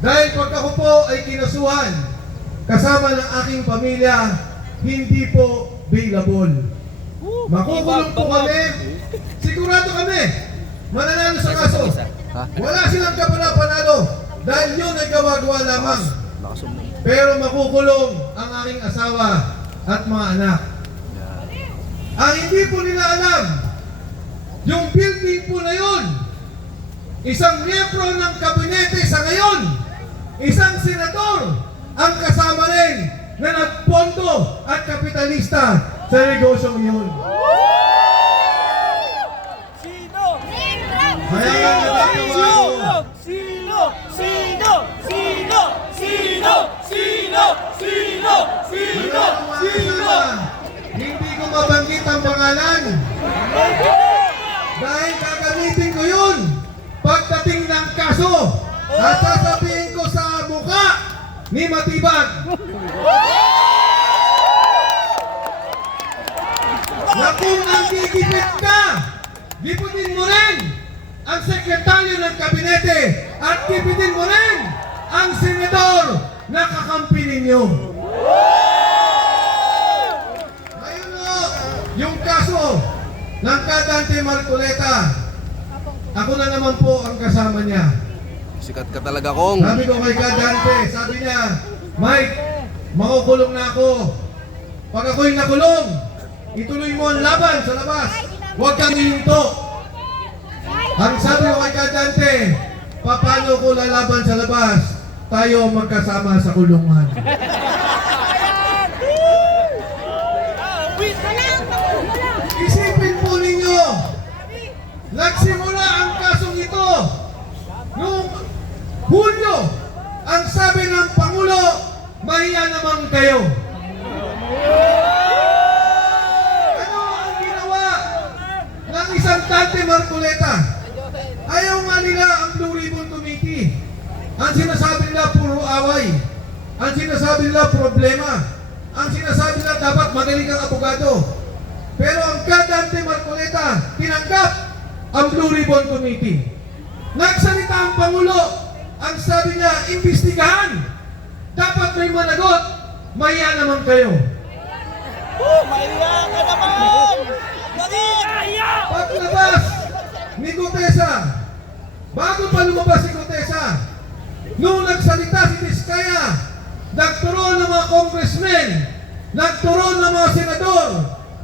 Dahil pag ako po ay kinasuhan, kasama ng aking pamilya, hindi po bailable. Makukulong po kami, sigurado kami, mananalo sa kaso. Wala silang kapanapanalo dahil yun ay gawa-gawa lamang. Pero makukulong ang aking asawa at mga anak. Ang hindi po nila alam, yung building po na yun, isang miyembro ng kabinete sa ngayon, isang senador, ang kasama rin na nagpondo at kapitalista sa negosyong yun. Sino? Kaya nga natatawa ko. Sino? Sino? Sino? Sino? Sino? Sino? Sino? Sino? Hindi ko mabanggit ang pangalan. Dahil gagamitin ko yun pagdating ng kaso at sasabihin ko sa mukha ni Matibag na kung ang gigipit ka, gipitin mo rin ang sekretaryo ng kabinete at gipitin mo rin ang senador na kakampi ninyo. Ngayon o, yung kaso ng Kadante Marcoleta, ako na naman po ang kasama niya. Sikat ka talaga, Kong. Sabi ko kay Kadante, sabi niya, Mike, makukulong na ako. Pag ako'y nakulong, ituloy mo ang laban sa labas. Huwag kang hihinto. Ang sabi ko kay Kadante, paano ko lalaban sa labas? Tayo magkasama sa kulungan. Isipin po ninyo, nagsimula ang kasong ito noong Hulyo. Ang sabi ng Pangulo, mahiya naman kayo. Ano ang ginawa ng isang Dante Marcoleta? Ayaw nga nila ang Blue Ribbon Committee. Ang sinasabi nila puro away. Ang sinasabi nila problema. Ang sinasabi nila dapat magaling kang abogado. Pero ang Kadante Marcoleta, tinanggap ang Blue Ribbon Committee. Nagsalita ang Pangulo, ang sabi niya, imbestigahan. Dapat may managot, mahiya naman kayo. Mahiya ka naman! Bakit? Paglabas ni Gutesa, bago pa lumabas si Gutesa, nung nagsalita si Vizcaya, nagturo ng mga congressmen, nagturo ng mga senador,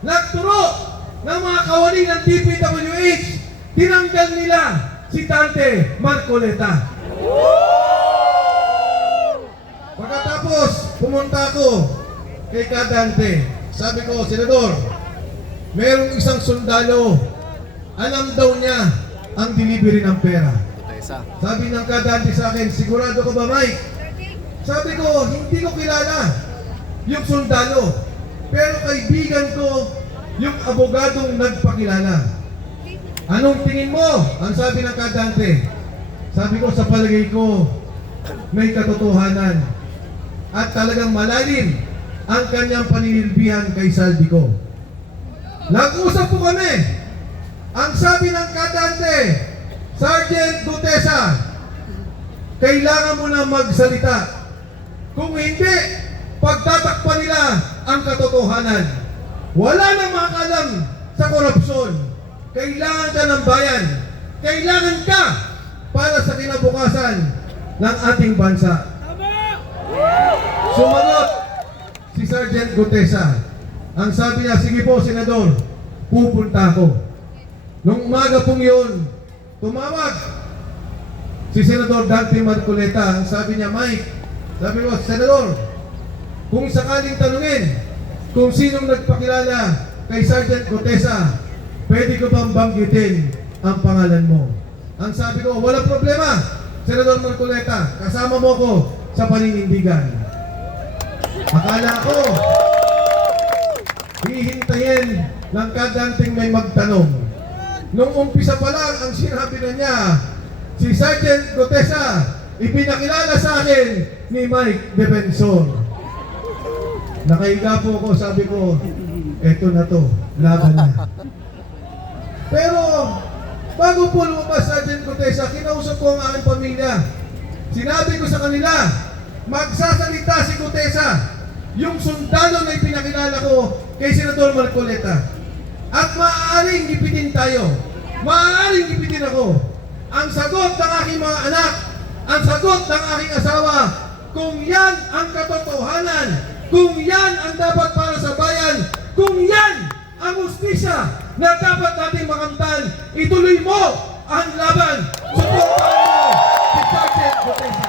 nagturo ng mga kawani ng DPWH, tinanggal nila si Dante Marcoleta. Pagkatapos, pumunta ako kay Kadante. Sabi ko, Senador, merong isang sundalo, alam daw niya ang delivery ng pera. Sabi ng Kadante sa akin, sigurado ka ba, Mike? Sabi ko, hindi ko kilala yung sundalo, pero kaibigan ko yung abogadong nagpakilala. Anong tingin mo? Ang sabi ng Kadante. Sabi ko, sa palagay ko, may katotohanan at talagang malalim ang kanyang paninilbihan kay Saldico. Nag-usap po kami. Ang sabi ng Kadante, Sergeant Gutesa, kailangan mo na magsalita. Kung hindi, pagtatakpan nila ang katotohanan. Wala nang makalam sa korupsyon. Kailangan ka ng bayan. Kailangan ka para sa kinabukasan ng ating bansa. Sumagot si Sergeant Gutesa. Ang sabi niya, sige po, Senador, pupunta ako. Nung umaga pong yun, tumawag si Senador Dante Marcoleta. Ang sabi niya, Mike, sabi ko, Senador, kung sakaling tanungin kung sinong nagpakilala kay Sergeant Gutesa, pwede ko bang banggitin ang pangalan mo? Ang sabi ko, walang problema, Senador Marcoleta, kasama mo ko sa paninindigan. Akala ko, hihintayin ng Kadanteng may magtanong. Nung umpisa pa lang, ang sinabi na niya, si Sergeant Gutesa, ipinakilala sa akin ni Mike Defensor. Nakahiga po ako, sabi ko, eto na to, laban na. Pero, bago po lumabas Sergeant Gutesa, kinausap ko ang aking pamilya. sinabi ko sa kanila, magsasalita si Gutesa, yung sundalo na ipinakilala ko kay Senador Marcoleta. At maaaring gipitin tayo. Maaaring gipitin ako. Ang sagot ng aking mga anak, ang sagot ng aking asawa, kung yan ang katotohanan, kung yan ang dapat para sa bayan, kung yan ang hustisya na dapat nating makamtan, ituloy mo ang laban. Suportahan mo si Sergeant Gutesa.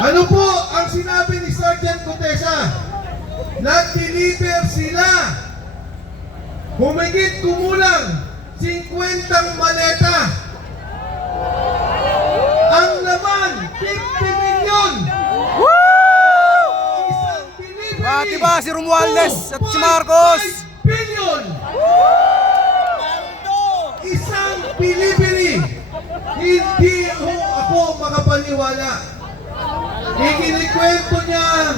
Ano po ang sinabi ni Sergeant Gutesa? Nag-deliver sila. Humigit kumulang 50 maleta. Ang laman, 50 milyon. Isang delivery. Bati ba si Romualdez at si Marcos? 2.5 billion. Isang delivery. Hindi ako makapaniwala. Ikinikwento niya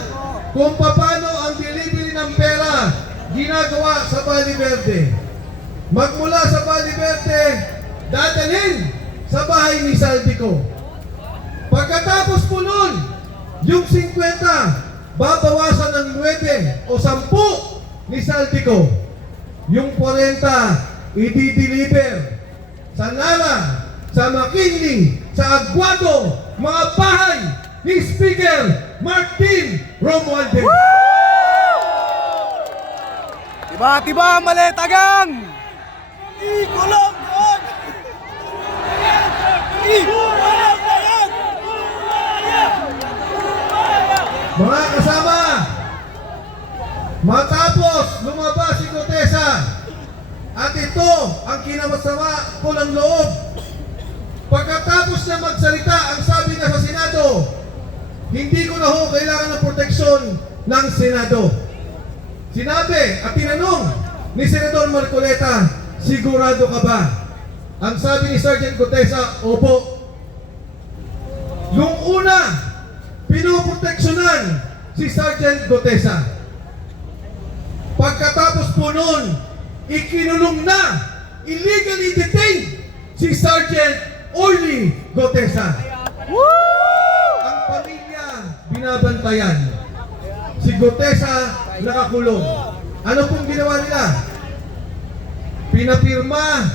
kung paano ang delivery ng pera ginagawa sa Valle Verde. Magmula sa Valle Verde, dadalhin sa bahay ni Saldico. Pagkatapos po nun, yung 50, babawasan ng 9 o 10 ni Saldico. Yung 40, i-deliver sa Nara, sa McKinley, sa Aguado, mga bahay ni Speaker Martin Romualdez. Tiba-tiba maleta gang! Ikulong yan! Ikulong na yan! Mga kasama, matapos lumabas si Gutesa, at ito ang kinamasama ko ng loob. Pagkatapos niya magsalita, ang sabi niya sa Senado, hindi ko na ho kailangan ng proteksyon ng Senado. Sinabi at tinanong ni Senador Marcoleta, sigurado ka ba? Ang sabi ni Sergeant Gutesa, opo. Nung una, pinoproteksyonan si Sergeant Gutesa. Pagkatapos po nun, ikinulong na, illegally detained si Sergeant Orly Gutesa. Ang pamilya binabantayan. Si Gutesa nakakulong. Ano pong ginawa nila? Pinapirma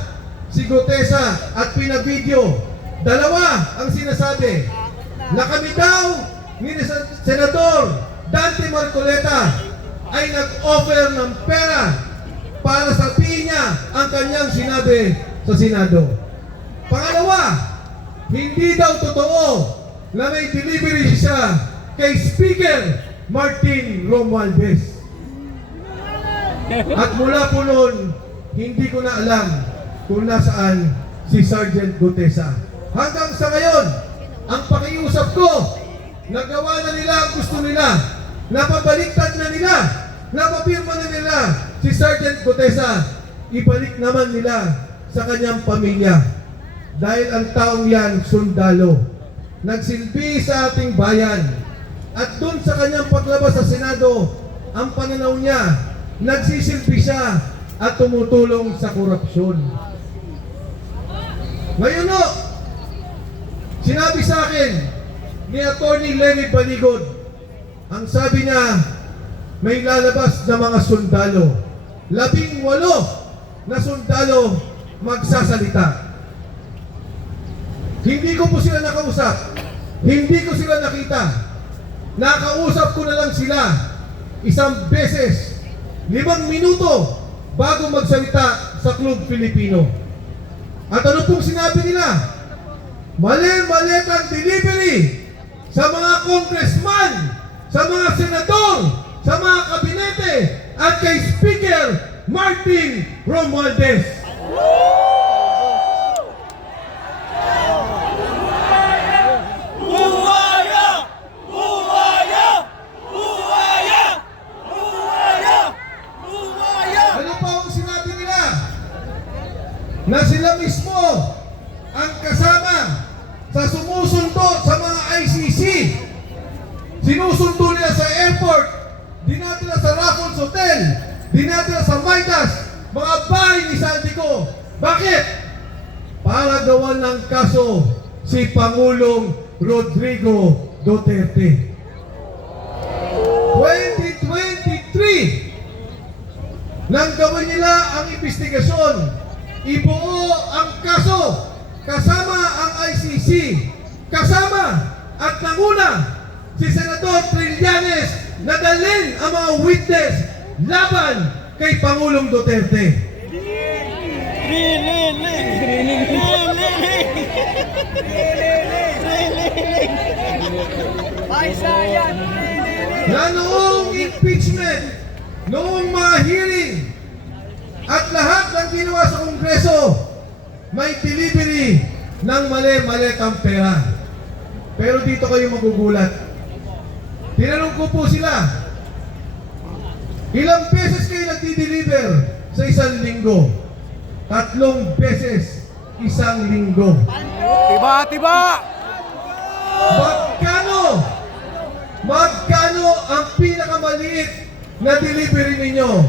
si Gutesa at pinabideo. Dalawa ang sinasabi na kami daw ni Senador Dante Marcoleta ay nag-offer ng pera para sabihin niya ang kanyang sinabi sa Senado. Pangalawa, hindi daw totoo na may delivery siya kay Speaker Martin Romualdez. At mula po noon, hindi ko na alam kung nasaan si Sergeant Gutesa. Hanggang sa ngayon, ang pakiusap ko, nagawa na nila ang gusto nila, napabaliktad na nila, napapirma na nila si Sergeant Gutesa, ibalik naman nila sa kanyang pamilya. Dahil ang taong yan, sundalo, nagsilbi sa ating bayan. At dun sa kanyang paglabas sa Senado, ang pananaw niya, nagsisilbi siya at tumutulong sa korupsyon. Ngayon o, sinabi sa akin ni Atty. Lenny Baligod, ang sabi niya, may lalabas na mga sundalo. 18 na sundalo magsasalita. Hindi ko po sila nakausap. Hindi ko sila nakita. Nakausap ko na lang sila isang beses, 5 minuto bago magsalita sa Club Filipino. At ano pong sinabi nila? Mali-maletang delivery sa mga congressman, sa mga senador, sa mga kabinete, at kay Speaker Martin Romualdez. Buhaya! Buhaya! Buhaya! Buhaya! Buhaya! Ano pa ang sinabi nila? Na sila mismo ang kasama sa sumusundo sa mga ICC. Sinusundo nila sa airport, dinatila sa Raffles Hotel, dinatila sa Midas, mga bahay ni Saldico. Bakit? para gawan ng kaso si Pangulong Rodrigo Duterte. 2023, nang gawin nila ang investigasyon, ibuo ang kaso, kasama ang ICC, kasama at nanguna si Senador Trillanes na dalhin ang mga witness laban kay Pangulong Duterte. Na noong impeachment, noong mga hearing, at lahat ng ginawa sa Kongreso, may delivery ng mali-malitang pera. Pero dito kayo magugulat. Tinanong ko po sila, ilang beses kayo nagdi-deliver sa isang linggo? 3 beses isang linggo. Tiba, tiba! Magkano ang pinakamaliit na delivery ninyo?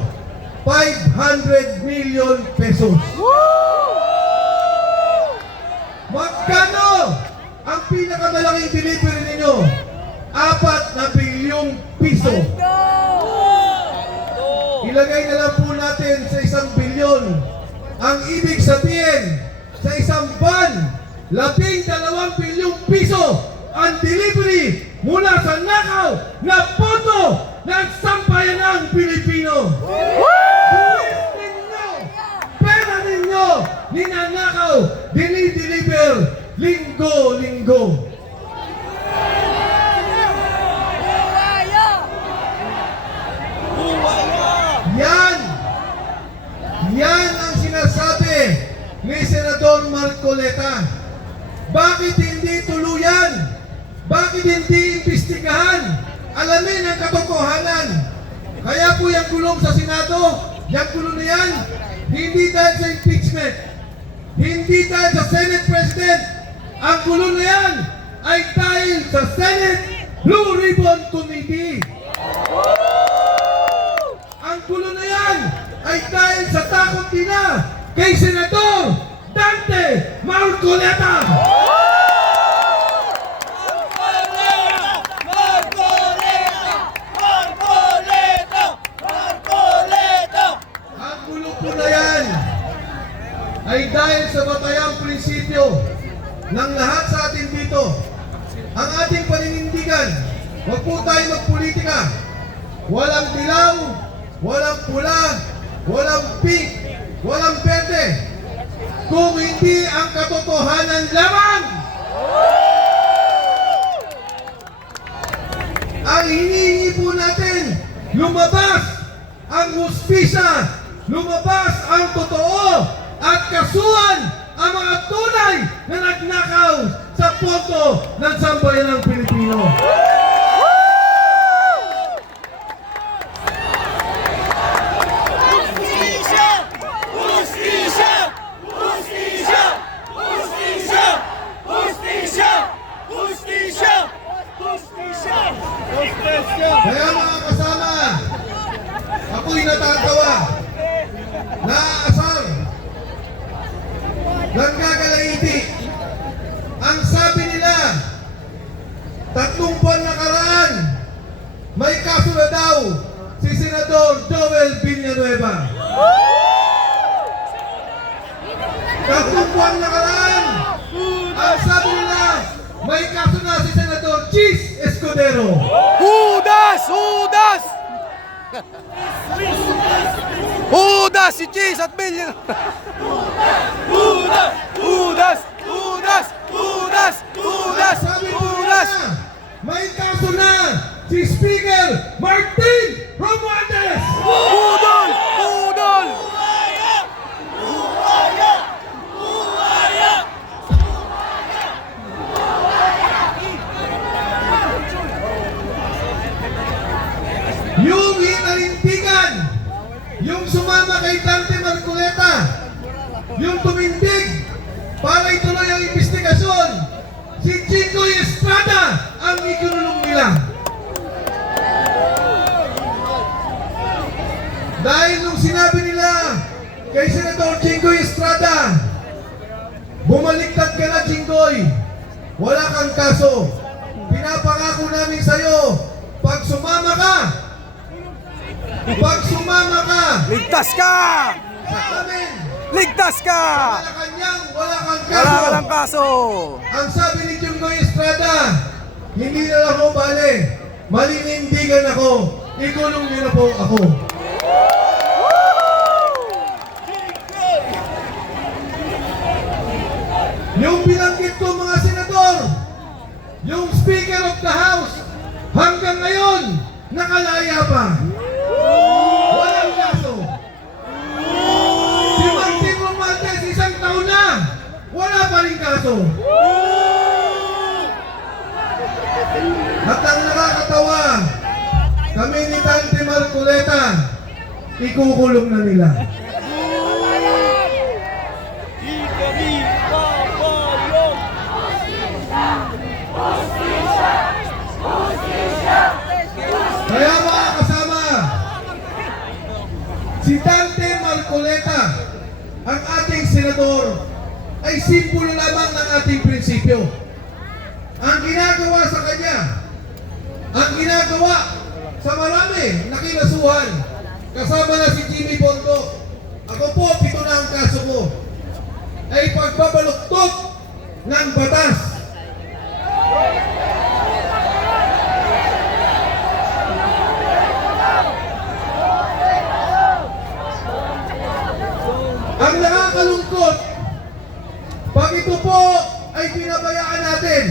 500 million pesos. Magkano ang pinakamalaking delivery ninyo? 4 na bilyong piso. Ilagay na lang po natin sa 1 bilyon. Ang ibig sabihin, sa isang buwan, 12 bilyong piso ang delivery mula sa nakaw na boto ng sambayanang Pilipino. Buwis ninyo, pera ninyo, ninanakaw, dinideliver, linggo-linggo. Yan ang sinasabi ni Senador Marcoleta. Bakit hindi tuluyan? Bakit hindi imbestigahan? Alamin ang katotohanan. Kaya po yung kulong sa Senado, yung kulong na yan, hindi dahil sa impeachment, hindi dahil sa Senate President. Ang kulong na yan ay dahil sa Senate Blue Ribbon Committee. Ang kulong na yan ay dahil sa takot nila kay Senador Dante Marcoleta. Ang gulo po na yan ay dahil sa batayang prinsipyo ng lahat sa atin dito. Ang ating paninindigan, huwag po tayo magpolitika. Walang dilaw, walang pula, walang pink, walang berde. Kung hindi ang katotohanan lamang. Ang hinihingi po natin, lumabas ang hustisya, lumabas ang totoo, at kasuhan ang mga tunay na nagnakaw sa pondo ng sambayanang Pilipino. Kaya mga kasama, ako'y natatawa, naaasar, nanggagalaiti. Ang sabi nila, 3 buwan nakaraan, may kaso na daw si Senador Joel Villanueva. 3 buwan nakaraan, ang sabi nila, may kaso na si Senador Chis Escudero. Hudas! Hudas! Hudas! Si Cheese at Billion! Hudas! Hudas! Hudas! Hudas! Hudas! Sabi po Hudas! nila, may kaso na si Speaker Martin Romualdez. Budol! Budol! Yung hinalintigan, yung sumama kay Dante Marcoleta, yung tumindig para ituloy ang investigasyon, si Jinggoy Estrada ang ikinulong nila. Dahil nung sinabi nila kay Senator Jinggoy Estrada, Bumaliktad ka na, Jinggoy. Wala kang kaso. Pinapangako namin sa'yo, pag sumama ka, Ligtas ka! sa amin, Ligtas ka! Malacanang, wala kang Wala kaso. ka ng kaso! Ang sabi ni Jinggoy Estrada, hindi na lang ako bale. Malinindigan ako. Ikulong niyo na po ako. Yung binanggit ko mga senador, yung Speaker of the House, hanggang ngayon, nakalaya pa. Walang kaso. Si Martin Romualdez, isang taon na, wala pa rin kaso. At ang nakakatawa, kami ni Dante Marcoleta, ikukulong na nila. Di kami papayag. Kaya mga kasama, si Dante Marcoleta, ang ating senador, ay simbolo lamang ng ating prinsipyo. Ang ginagawa sa kanya, ang ginagawa sa marami na kinasuhan, kasama na si Jimmy Bongo, ako po, 7 na ang kaso ko, ay pagbabaluktot ng batas. Ang nakakalungkot, pag ito po ay pinabayaan natin,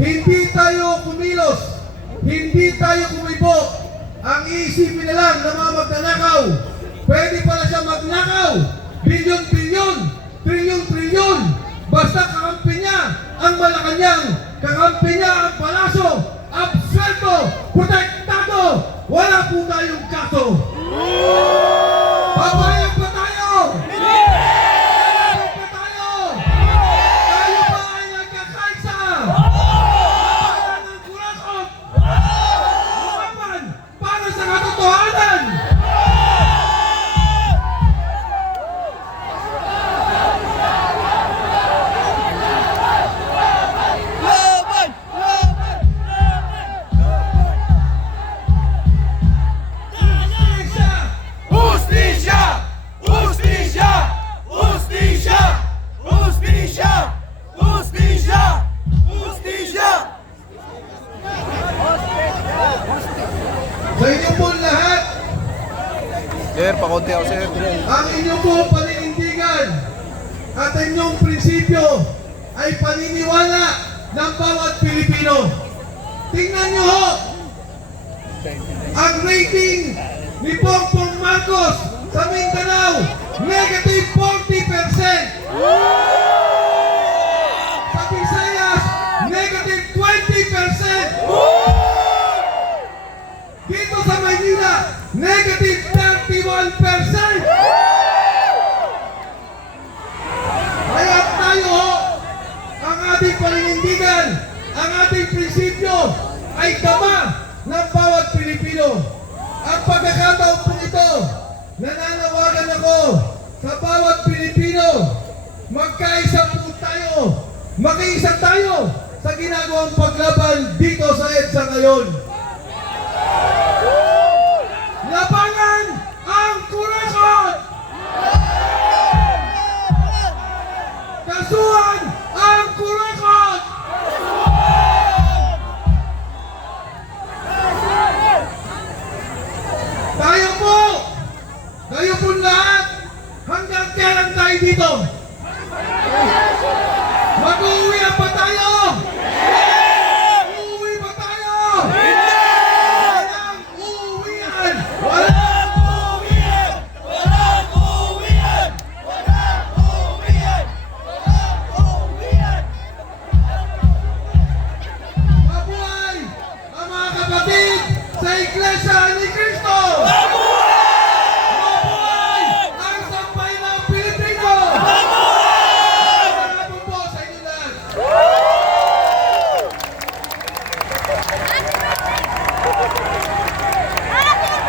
hindi tayo kumilos, hindi tayo kumibo, ang iisipin na lang na mga magnanakaw, pwede pala siya magnakaw, bilyon-bilyon, trilyon-trilyon, basta kakampi niya ang Malacanang, kakampi niya ang palasyo, absuelto, protektado, wala po tayong kaso. Papayag ba tayo? Papayag ba tayo? Tayo ba ay nagkakaisa? Papayag ng kurakot? Lumaban para sa katotohanan? Laban! Laban! Justisya! Hustisya! Hustisya! Hustisya! Hustisya! Hustisya! Sa inyo po lahat, Sir, pakunti ako, sir. ang inyong po paninindigan at inyong prinsipyo ay paniniwala ng bawat Pilipino. Tingnan nyo ho, ang rating ni Bongbong Marcos sa Mindanao, negative 40%. Sa Visayas, negative 20%. Dito sa Maynila, negative 31%. Kaya tayo ho, ang ating paninindigan, ang ating prinsipyo ay tama ng bawat Pilipino. Ang pagkakataon po ito, nananawagan ako sa bawat Pilipino, magkaisa po tayo, makiisa tayo sa ginagawang paglaban dito sa EDSA ngayon. Labanan ang kurakot! Kasuhan ang kurakot! Tayo po lahat, hanggang kailan tayo dito?